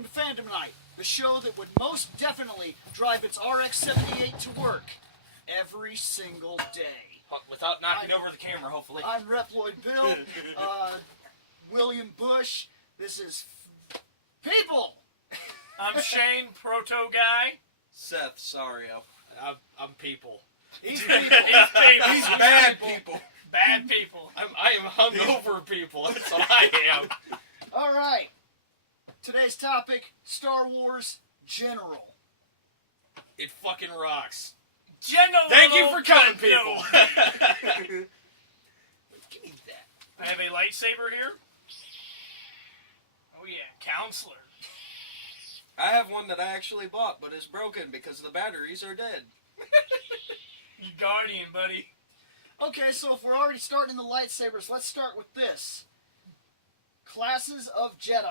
welcome to Fandom Night, the show that would most definitely drive its RX-78 to work every single day. Without knocking over the camera, hopefully. I'm Reploid Bill, William Bush. This is People! I'm Shane, Proto Guy. Seth, Sario. I'm People. He's People. He's bad people. Bad people. I am hungover people. That's what I am. All right. Today's topic, Star Wars General. It fucking rocks. General. Thank you for coming, people. Give me that. I have a lightsaber here. Oh yeah, counselor. I have one that I actually bought, but it's broken because the batteries are dead. You guardian, buddy. Okay, so if we're already starting in the lightsabers, let's start with this. Classes of Jedi.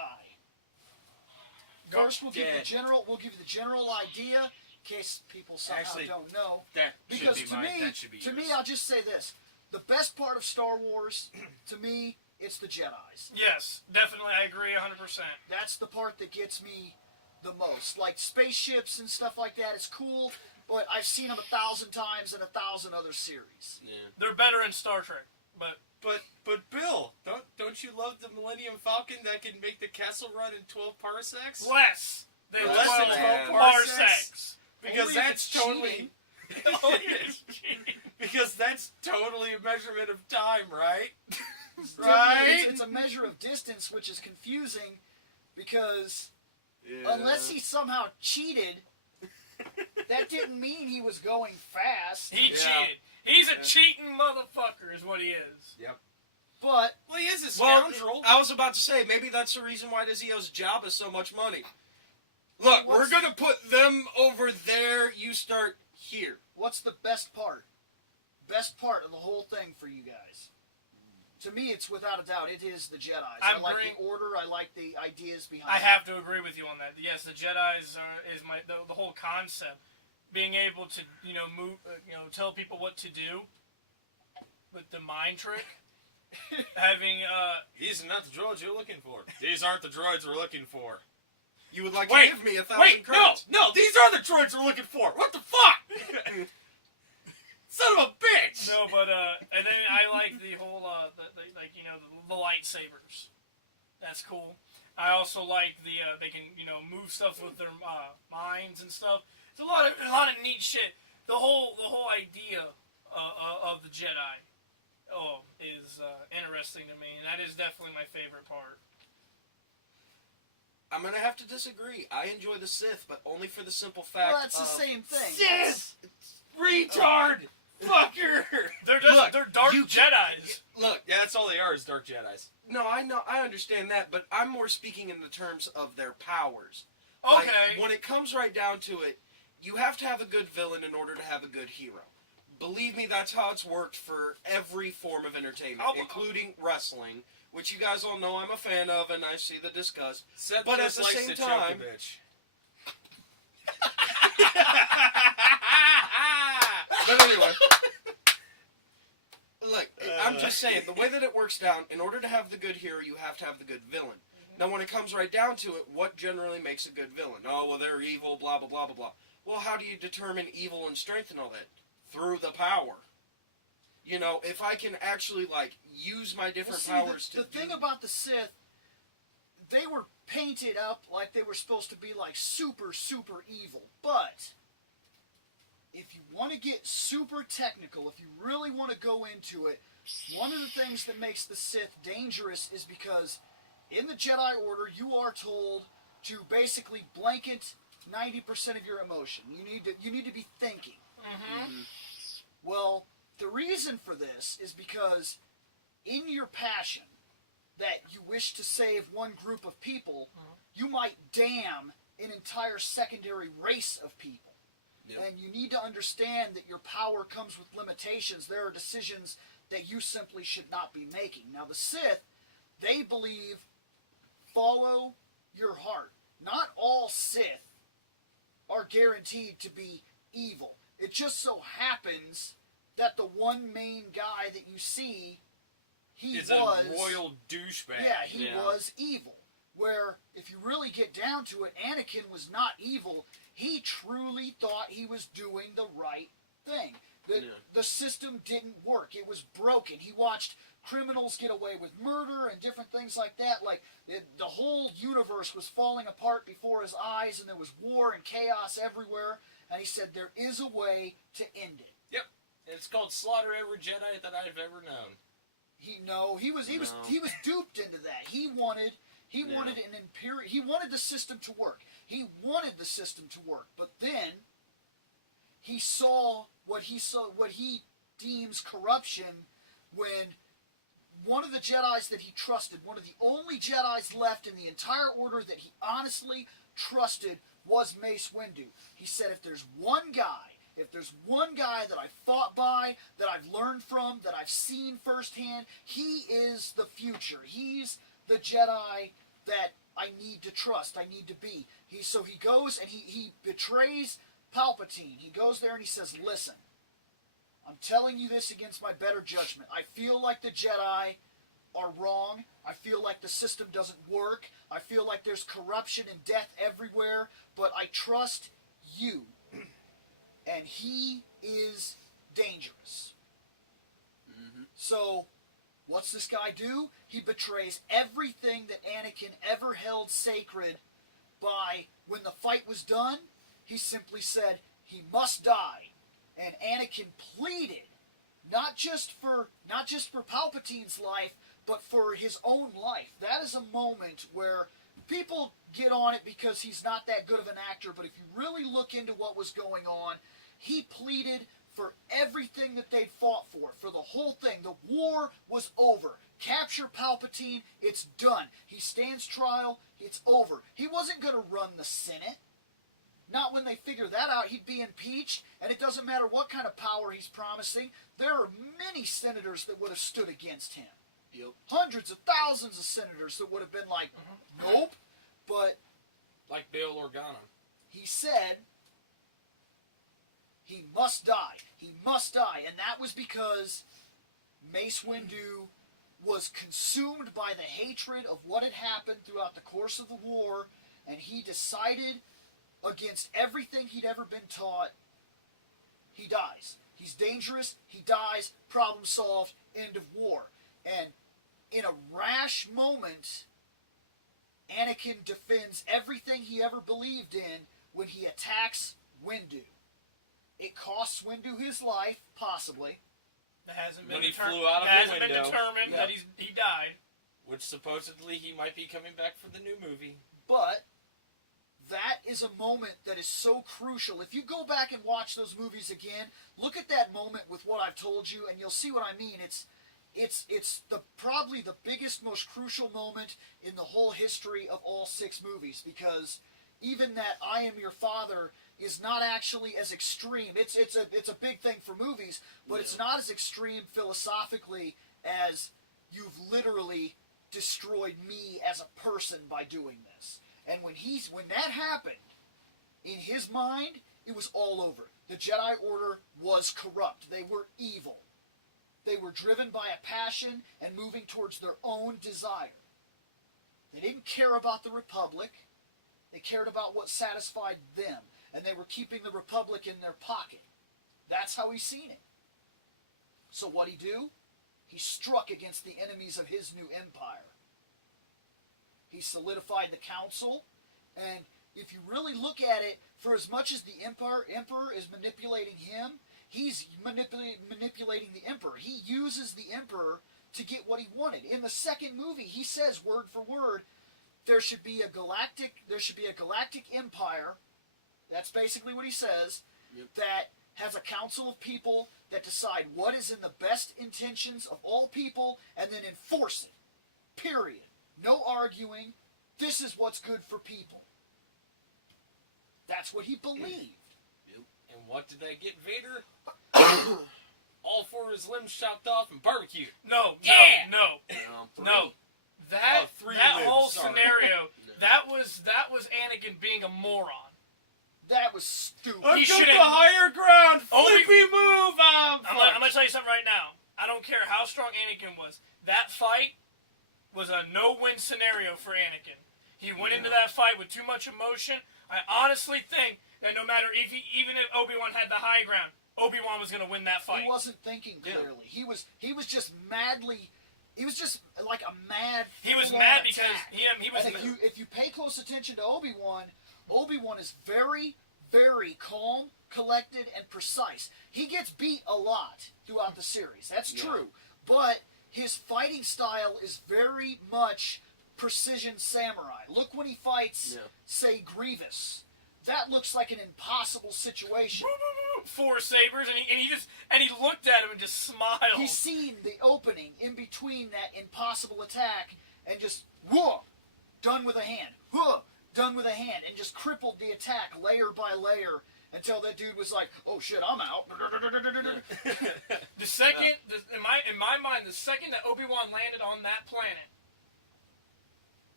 First, we'll give you the general idea, in case people somehow don't know. That Because should be to mine. me, That should be to yours. me, I'll just say this: the best part of Star Wars, to me, it's the Jedi's. Yes, definitely, I agree 100%. That's the part that gets me the most. Like spaceships and stuff like that, it's cool, but I've seen them 1,000 times in 1,000 other series. Yeah. They're better in Star Trek, but But Bill, don't you love the Millennium Falcon that can make the Kessel Run in 12 parsecs? less than Less 12 than 12 parsecs. Because Only if that's it's totally cheating. Oh, it's cheating. because that's totally a measurement of time, right? Right? It's a measure of distance, which is confusing because unless he somehow cheated, that didn't mean he was going fast. He cheated. He's a cheating motherfucker is what he is. Yep. But Well, he is a Well, scoundrel. I was about to say, maybe that's the reason why he owes Jabba so much money. Look, we're What's- going to put them over there. You start here. what's the best part? Best part of the whole thing for you guys? To me, it's without a doubt, it is the Jedi's. I I'm like agreeing. the order. I like the ideas behind I it. have to agree with you on that. Yes, the Jedi's is the whole concept, being able to move, tell people what to do, with the mind trick, having These are not the droids you're looking for. These aren't the droids we're looking for. You would like Wait, to give me 1,000 Wait, credits. no, these are the droids we're looking for. What the fuck? Son of a bitch! no, but and then I like the whole the lightsabers. That's cool. I also like the they can move stuff with their minds and stuff. It's a lot of neat shit. The whole idea of the Jedi is interesting to me, and that is definitely my favorite part. I'm going to have to disagree. I enjoy the Sith, but only for the simple fact Well, that's the of... same thing. Sith! Retard! Fucker! They're just Look, they're dark you- Jedis. Look, Yeah, that's all they are is Dark Jedis. no, I know, I understand that, but I'm more speaking in the terms of their powers. Okay. Like, when it comes right down to it, you have to have a good villain in order to have a good hero. Believe me, that's how it's worked for every form of entertainment, Oh, including wrestling, which you guys all know I'm a fan of and I see the discuss. Seth But just at the likes same to choke time- a bitch. But anyway, look, I'm just saying, the way that it works down, in order to have the good hero, you have to have the good villain. Now, when it comes right down to it, what generally makes a good villain? Oh, well, they're evil, blah, blah, blah, blah, blah. Well, how do you determine evil and strength and all that? Through the power. You know, if I can actually, like, use my different powers the to thing about the Sith, they were painted up like they were supposed to be like super, super evil. But if you want to get super technical, if you really want to go into it, one of the things that makes the Sith dangerous is because in the Jedi Order, you are told to basically blanket 90% of your emotion. You need to be thinking. Mm-hmm. Well, the reason for this is because in your passion that you wish to save one group of people, you might damn an entire secondary race of people. Yep. And you need to understand that your power comes with limitations. There are decisions that you simply should not be making. Now, the Sith, they believe, follow your heart. Not all Sith are guaranteed to be evil. It just so happens that the one main guy that you see, he It's was... a royal douchebag. Yeah, he Yeah. was evil. where, if you really get down to it, Anakin was not evil. He truly thought he was doing the right thing. The system didn't work. It was broken. He watched criminals get away with murder and different things like that. Like, the whole universe was falling apart before his eyes, and there was war and chaos everywhere. And he said, there is a way to end it. Yep. It's called Slaughter Every Jedi That I've Ever Known. He was duped into that. He wanted an imperial. He wanted the system to work. He wanted the system to work. But then he saw what he deems corruption when one of the Jedis that he trusted, one of the only Jedis left in the entire order that he honestly trusted, was Mace Windu. He said, if there's one guy that I fought by, that I've learned from, that I've seen firsthand, he is the future. He's the Jedi that I need to trust, I need to be. So he goes and he betrays Palpatine. He goes there and he says, listen, I'm telling you this against my better judgment. I feel like the Jedi are wrong. I feel like the system doesn't work. I feel like there's corruption and death everywhere, but I trust you. And he is dangerous. Mm-hmm. So, what's this guy do? He betrays everything that Anakin ever held sacred by, when the fight was done, he simply said, he must die. And Anakin pleaded, not just for Palpatine's life, but for his own life. That is a moment where people get on it because he's not that good of an actor, but if you really look into what was going on, he pleaded for everything that they'd fought for the whole thing. The war was over. Capture Palpatine, it's done. He stands trial, it's over. He wasn't going to run the Senate. Not when they figure that out. He'd be impeached, and it doesn't matter what kind of power he's promising. There are many senators that would have stood against him. Yep. Hundreds of thousands of senators that would have been like, nope. But like Bail Organa. He said he must die. He must die. And that was because Mace Windu was consumed by the hatred of what had happened throughout the course of the war, and he decided, against everything he'd ever been taught, he dies. He's dangerous, he dies, problem solved, end of war. And in a rash moment, Anakin defends everything he ever believed in when he attacks Windu. It costs Windu his life, possibly. That hasn't been When he determined. flew out of the Hasn't window. been determined that he died. Which supposedly he might be coming back for the new movie. But that is a moment that is so crucial. If you go back and watch those movies again, look at that moment with what I've told you, and you'll see what I mean. It's probably the biggest, most crucial moment in the whole history of all 6 movies, because even that I am your father is not actually as extreme. It's a big thing for movies, but it's not as extreme philosophically as you've literally destroyed me as a person by doing this. And when that happened, in his mind, it was all over. The Jedi Order was corrupt. They were evil. They were driven by a passion and moving towards their own desire. They didn't care about the Republic. They cared about what satisfied them. And they were keeping the Republic in their pocket. That's how he's seen it. So what'd he do? He struck against the enemies of his new empire. He solidified the council, and if you really look at it, for as much as the emperor is manipulating him, he's manipulating the emperor. He uses the emperor to get what he wanted. In the second movie, he says word for word, there should be a galactic empire. That's basically what he says. Yep. That has a council of people that decide what is in the best intentions of all people, and then enforce it. Period. No arguing. This is what's good for people. That's what he believed. Yep. And what did they get Vader? All 4 of his limbs chopped off and barbecued. No. That whole scenario, that was Anakin being a moron. That was stupid. I took the higher ground. Flippy move. I'm going to tell you something right now. I don't care how strong Anakin was. That fight was a no-win scenario for Anakin. He went into that fight with too much emotion. I honestly think that no matter even if Obi-Wan had the high ground, Obi-Wan was going to win that fight. He wasn't thinking clearly. He was just madly. He was just like a mad. He was full-on mad because attack. he was. And if you pay close attention to Obi-Wan is very, very calm, collected, and precise. He gets beat a lot throughout the series. That's true. But his fighting style is very much precision samurai. Look when he fights, say, Grievous. That looks like an impossible situation. 4 sabers, and he looked at him and just smiled. He's seen the opening in between that impossible attack and just, whoa, done with a hand. Whoa, done with a hand. And just crippled the attack layer by layer until that dude was like, oh shit, I'm out. The second, in my mind, the second that Obi-Wan landed on that planet,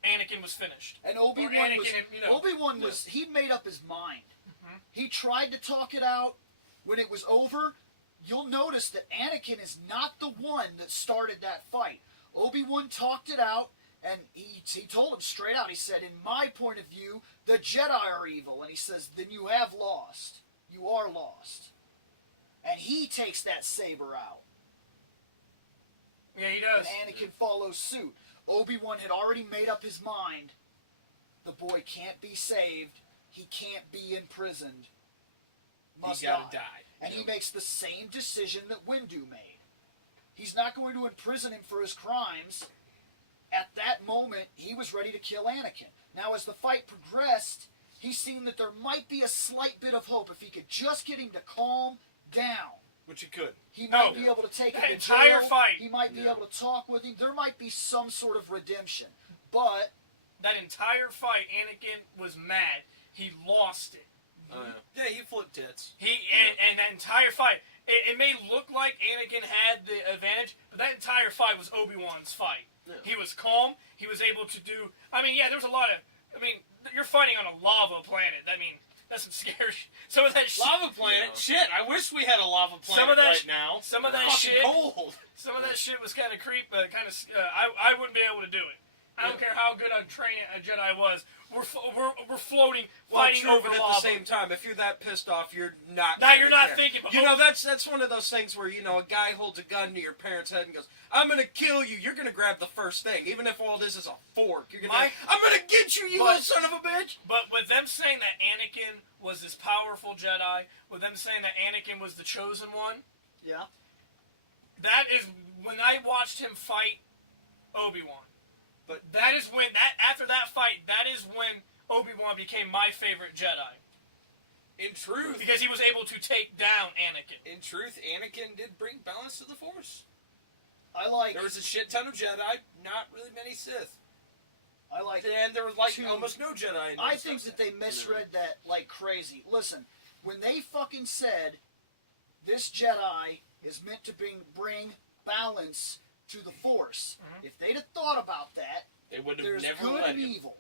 Anakin was finished. And Obi-Wan was, he made up his mind. He tried to talk it out. When it was over, you'll notice that Anakin is not the one that started that fight. Obi-Wan talked it out, and he told him straight out. He said, in my point of view, the Jedi are evil. And he says, then you have lost. You are lost. And he takes that saber out. Yeah, he does. And Anakin follows suit. Obi-Wan had already made up his mind. The boy can't be saved. He can't be imprisoned. Must He gotta die. And he makes the same decision that Windu made. He's not going to imprison him for his crimes. At that moment, he was ready to kill Anakin. Now, as the fight progressed, he's seen that there might be a slight bit of hope if he could just get him to calm down. Which he could. He might be able to take him to entire jail. fight. He might be able to talk with him. There might be some sort of redemption. But that entire fight, Anakin was mad. He lost it. Yeah, he flipped tits. And that entire fight, it may look like Anakin had the advantage, but that entire fight was Obi-Wan's fight. Yeah. He was calm. He was able to do. I mean, yeah, there was a lot of. I mean, you're fighting on a lava planet. I mean, that's some scary. Some of that shit. Lava planet? Shit, I wish we had a lava planet Some of that right now. Some of that Fucking shit. cold. Some of that shit was kind of I wouldn't be able to do it. I don't care how good a Jedi was. We're floating, fighting true, over but at lava. the same time, if you're that pissed off, you're not. Now you're not care. thinking. But You know, that's one of those things where, you know, a guy holds a gun to your parent's head and goes, "I'm gonna kill you." You're gonna grab the first thing, even if all it is a fork. You're gonna, "I'm gonna get you, you little son of a bitch." But with them saying that Anakin was this powerful Jedi, with them saying that Anakin was the chosen one, yeah, that is when I watched him fight Obi-Wan. But that is when after that fight, that is when Obi-Wan became my favorite Jedi. in truth, Because he was able to take down Anakin. Anakin did bring balance to the Force. I like. There was a shit ton of Jedi, not really many Sith. And there was almost no Jedi in I those think stuff. that they misread that like crazy. Listen, when they fucking said this Jedi is meant to bring balance to the Force, if they'd have thought about that, They would have there's never good let and him. evil.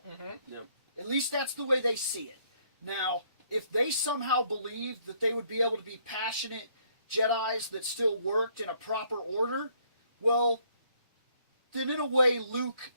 Yeah. At least that's the way they see it. Now, if they somehow believed that they would be able to be passionate Jedis that still worked in a proper order, well, then in a way Luke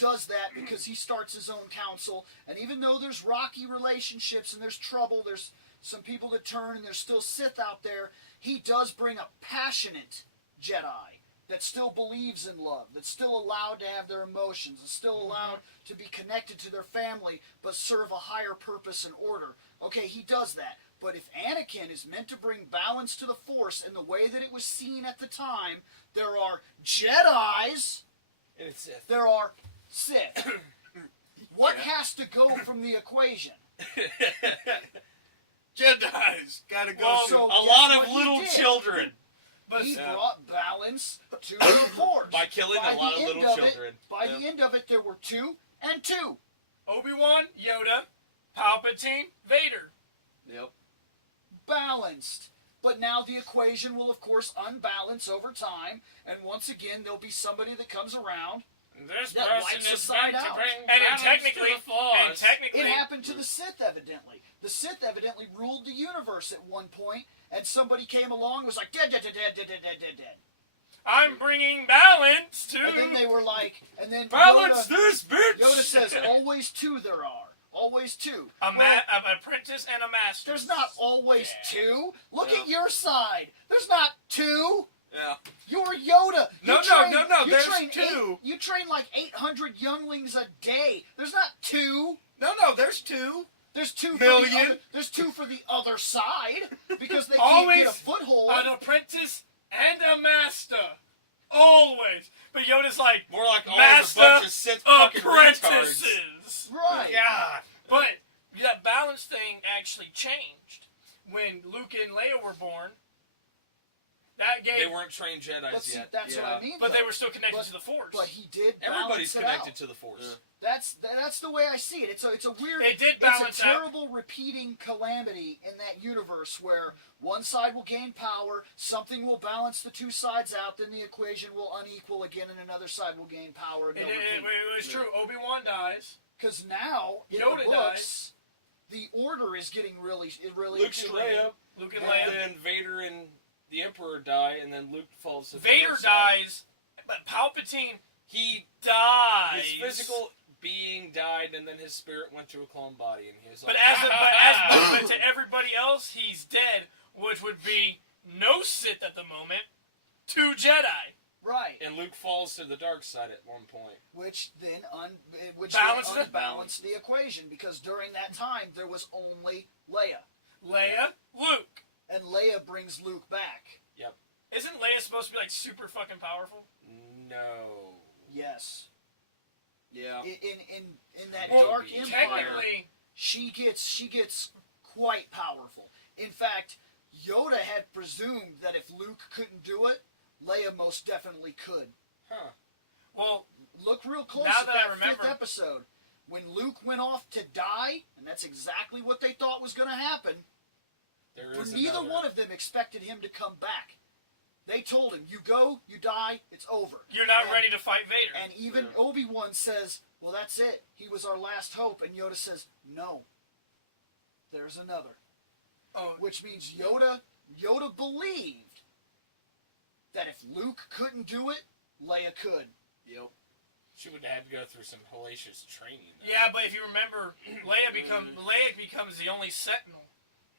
does that because he starts his own council, and even though there's rocky relationships and there's trouble, there's some people that turn and there's still Sith out there, he does bring a passionate Jedi that still believes in love, that's still allowed to have their emotions, that's still allowed to be connected to their family, but serve a higher purpose and order. Okay, he does that. But if Anakin is meant to bring balance to the Force in the way that it was seen at the time, there are Jedis, And it's Sith. there are Sith. What has to go from the equation? Jedi's gotta go. Well, to so- A guess lot what of he little did? children. But He brought balance to the Force. By killing By a lot the of end little of it- children. By Yeah. the end of it, there were 2 and 2. Obi-Wan, Yoda, Palpatine, Vader. Yep. Balanced. But now the equation will, of course, unbalance over time, and once again, there'll be somebody that comes around. This That person wipes the is side meant to out. bring And balance technically, to the Force. and technically, It happened to the Sith, evidently. The Sith evidently ruled the universe at one point, and somebody came along and was like, dead. I'm bringing balance to. And then they were like, and then Balance Yoda, this, bitch! Yoda says, always two there are. Always two. An Well, apprentice and a master. there's not always Yeah. two. Look Yeah. at your side. There's not two. Yeah. You're Yoda. No, You there's train two. You train like 800 younglings a day. There's not two. No, there's two. There's two. Million. There's two for the other side because they Always can't get a foothold. an apprentice and a master. Always. But Yoda's like, More like always Master a bunch of Sith fucking retards. apprentices. Right. God. But that balance thing actually changed when Luke and Leia were born. That They gave, weren't trained Jedis But see, yet. that's what I mean. but they though. were still connected But- to the Force. But he did. Everybody's balance it connected out. to the Force. Yeah. That's the way I see it. It's a weird. It did It's balance a out. terrible repeating calamity in that universe where one side will gain power, something will balance the two sides out, then the equation will unequal again, and another side will gain power. And It was true. Obi-Wan dies. because now in Yoda the books, the order is getting really Luke and extreme. Leia, Luke and And Leia. then Vader and the Emperor die, and then Luke falls to the Vader dark side. dies, but Palpatine He dies. His physical being died, and then his spirit went to a clone body, and he was like, But to everybody else, he's dead, which would be no Sith at the moment, 2 Jedi. Right, and Luke falls to the dark side at one point. which then Balance it. unbalanced the equation because during that time there was only Leia, Leia, Luke. and Leia brings Luke back. Isn't Leia supposed to be like super fucking powerful? No. Yes, Yeah. in that Well, dark empire. Technically, she gets quite powerful. In fact, Yoda had presumed that if Luke couldn't do it, Leia most definitely could. Huh. well, Look real close Now at that I that remember- fifth episode. When Luke went off to die, and that's exactly what they thought was going to happen, There for is neither another. one of them expected him to come back. They told him, you go, you die, it's over. you're not And- ready to fight Vader. And even Yeah. Obi-Wan says, well, that's it. He was our last hope. And Yoda says, no. There's another. oh, Which means Yoda believed that if Luke couldn't do it, Leia could. Yep. She would have had to go through some hellacious training. though. yeah, but if you remember, Leia becomes the only Sentinel.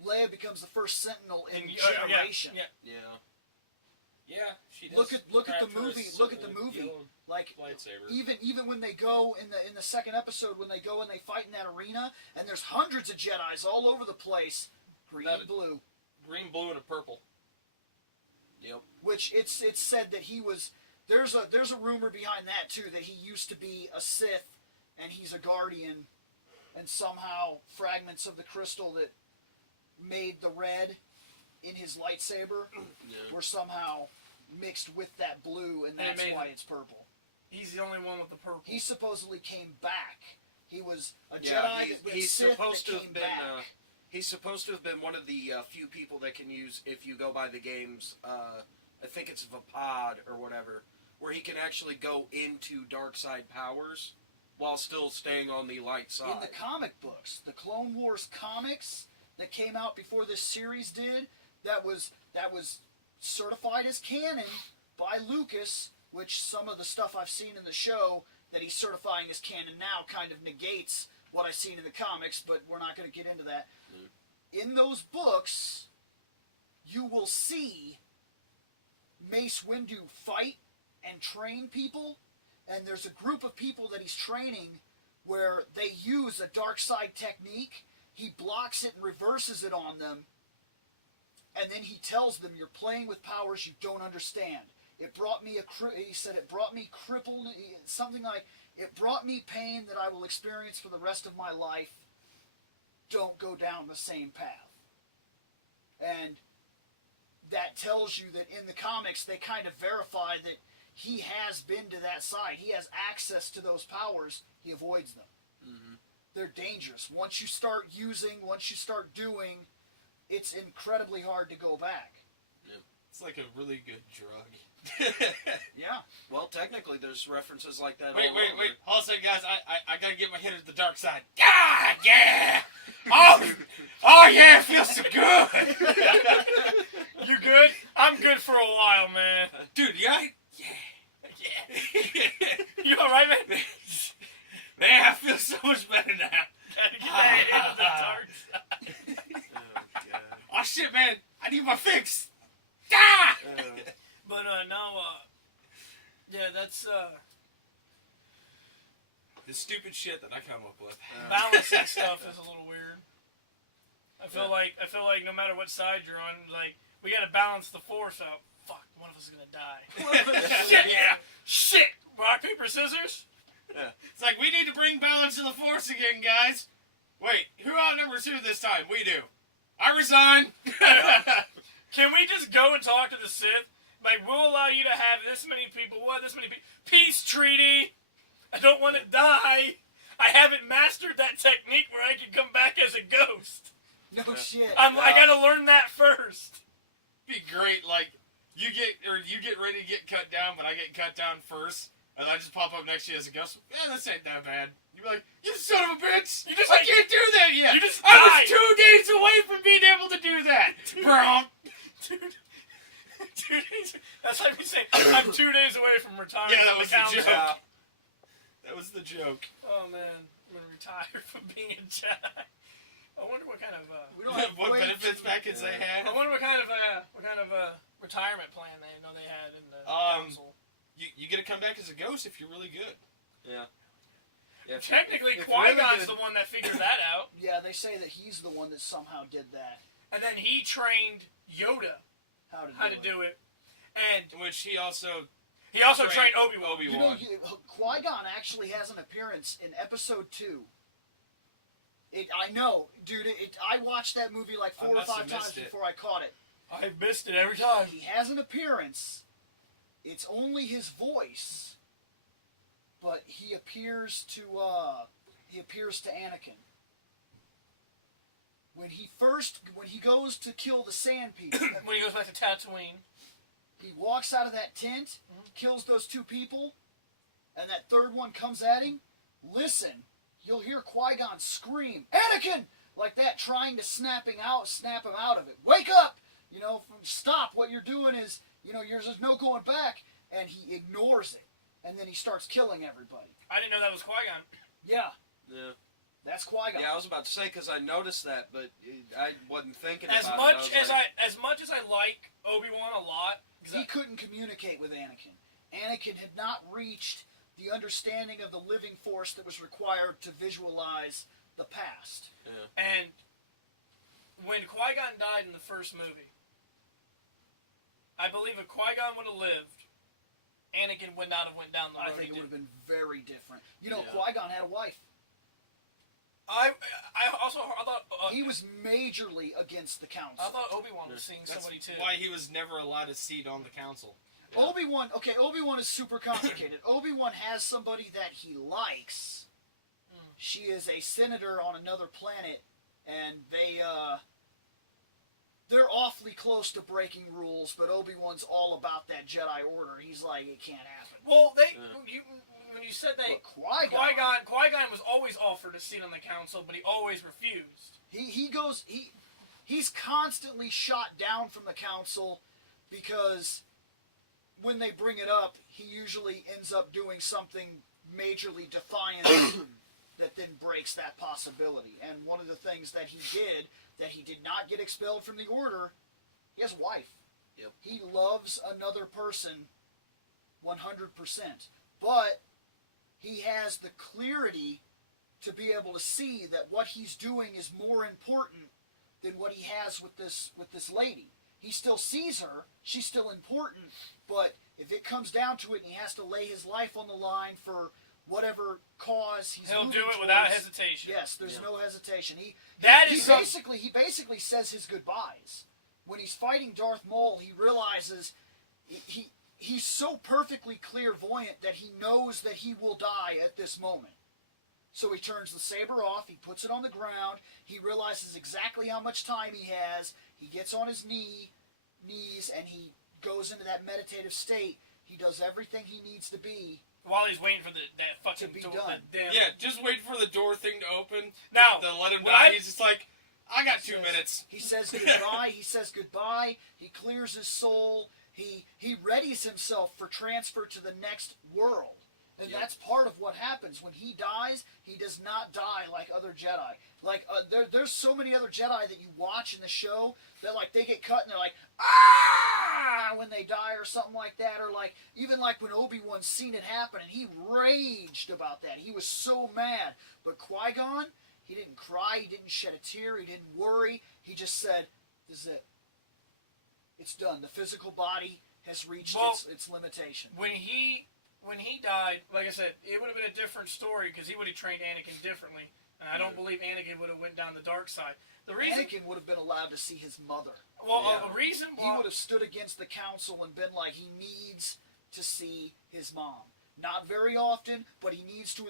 Leia becomes the first Sentinel in And, generation. yeah. Yeah. Yeah, she does. Look at the craft her a movie. Look at the simple movie. yellow Like lightsaber. even when they go in the second episode, when they go and they fight in that arena, and there's hundreds of Jedis all over the place, green That- and blue. Green, blue, and a purple. Yep. Which it's said that he was. There's a rumor behind that too that he used to be a Sith, and he's a Guardian, and somehow fragments of the crystal that made the red in his lightsaber Yeah. were somehow mixed with that blue, and And it that's made why it- it's purple. He's the only one with the purple. He supposedly came back. He was a Yeah, Jedi that he's Sith supposed that to came have been. back. He's supposed to have been one of the few people that can use, if you go by the games, I think it's Vapod or whatever, where he can actually go into dark side powers while still staying on the light side. In the comic books, the Clone Wars comics that came out before this series did, that was certified as canon by Lucas, which some of the stuff I've seen in the show that he's certifying as canon now kind of negates what I've seen in the comics, but we're not going to get into that. In those books, you will see Mace Windu fight and train people, and there's a group of people that he's training where they use a dark side technique. He blocks it and reverses it on them, and then he tells them, you're playing with powers you don't understand. It brought me he said it brought me crippled, something like, it brought me pain that I will experience for the rest of my life. Don't go down the same path. And that tells you that in the comics they kind of verify that he has been to that side. He has access to those powers. He avoids them. Mm-hmm. They're dangerous. Once you start using, once you start doing, it's incredibly hard to go back. It's like a really good drug. Yeah. Well, technically, there's references like that. Wait, all wait, over. wait. Hold on a second, guys. I gotta get my head to the dark side. God, yeah! Oh yeah, it feels so good! You good? I'm good for a while, man. Dude, you gotta You alright, man? Man, I feel so much better now. Gotta get that into the dark side. Oh, God. Oh shit, man! I need my fix. Ah! But yeah, that's The stupid shit that I come up with. balancing stuff is a little weird. I feel like no matter what side you're on, like we gotta balance the force out. Fuck, one of us is gonna die. Shit, yeah. Shit! Rock, paper, scissors? It's like, we need to bring balance to the force again, guys. Wait, who outnumbers who this time? We do. I resign. Can we just go and talk to the Sith? Like, we'll allow you to have this many people. What? This many people? Peace treaty. I don't want to die. I haven't mastered that technique where I can come back as a ghost. No shit. I gotta learn that first. Be great, like, you get ready to get cut down, but I get cut down first, and I just pop up next to you as a ghost. Yeah, this ain't that bad. You'd be like, you son of a bitch! You just I like- can't do that yet! you just I died. was 2 days away from being able to do that! Bro. Dude, 2 days. That's like me saying, I'm 2 days away from retiring Yeah, that from was the the council. joke. That was the joke. Oh man, I'm gonna retire from being a Jedi. I wonder what kind of We don't have What way benefits too- package they I had. wonder what kind of retirement plan they know they had in the council. You get to come back as a ghost if you're really good. Yeah, if- Technically, if you're really Qui-Gon's good- the one that figured that out, Yeah, they say that he's the one that somehow did that. and then he trained Yoda how to do it, and Which he also he also trained Obi-Wan. You know, Qui-Gon actually has an appearance in Episode 2. I know, dude. I watched that movie like I 4 or must 5 have times missed it. before I caught it. I've missed it every time. He has an appearance. It's only his voice, but he appears to Anakin. When he goes to kill the Sand People, When he goes back to Tatooine, he walks out of that tent, kills those 2 people, and that third one comes at him. Listen, you'll hear Qui-Gon scream, "Anakin!" like that, trying to snap him out of it. Wake up! Stop. What you're doing is, there's no going back. And he ignores it. And then he starts killing everybody. I didn't know that was Qui-Gon. Yeah, Yeah. that's Qui-Gon. Yeah, I was about to say because I noticed that, but I wasn't thinking As about much it. as much as I like Obi-Wan a lot, 'cause He couldn't communicate with Anakin. Anakin had not reached the understanding of the living force that was required to visualize the past. and when Qui-Gon died in the first movie, I believe if Qui-Gon would have lived, Anakin would not have went down the road. I think it would have been very different. Yeah. Qui-Gon had a wife. I thought He was majorly against the council. I thought Obi-Wan was seeing That's somebody too. why he was never allowed a seat on the council. Obi-Wan is super complicated. Obi-Wan has somebody that he likes. She is a senator on another planet, and they're awfully close to breaking rules, but Obi-Wan's all about that Jedi Order. He's like, it can't happen. Well, when you said that But Qui-Gon, Qui-Gon was always offered a seat on the council, but he always refused. he's constantly shot down from the council because when they bring it up, he usually ends up doing something majorly defiant that then breaks that possibility. And one of the things that he did not get expelled from the Order, he has a wife. Yep. He loves another person 100%. But he has the clarity to be able to see that what he's doing is more important than what he has with this lady. He still sees her, she's still important, but if it comes down to it and he has to lay his life on the line for whatever cause He'll moving do it towards, without hesitation. Yes, there's no hesitation. He some- basically says his goodbyes. When he's fighting Darth Maul, he realizes he's so perfectly clairvoyant that he knows that he will die at this moment. So he turns the saber off, he puts it on the ground, he realizes exactly how much time he has, he gets on his knees, and he goes into that meditative state. He does everything he needs to be. While he's waiting for that fucking To be door, done. that damn- Yeah, just wait for the door thing to open. Now, to let him when die. I- He's just like, I got 2 minutes. He says goodbye, he clears his soul, he readies himself for transfer to the next world. And Yep. that's part of what happens. When he dies, he does not die like other Jedi. Like, there's so many other Jedi that you watch in the show that, like, they get cut and they're like, ah, when they die or something like that. Or, like, even like when Obi-Wan seen it happen and he raged about that. He was so mad. But Qui-Gon, he didn't cry, he didn't shed a tear, he didn't worry. He just said, this is it. It's done. The physical body has reached its limitation. When he died, like I said, it would have been a different story because he would have trained Anakin differently, and I don't believe Anakin would have went down the dark side. The reason, Anakin would have been allowed to see his mother. the reason He would have stood against the council and been like, he needs to see his mom. Not very often, but he needs to at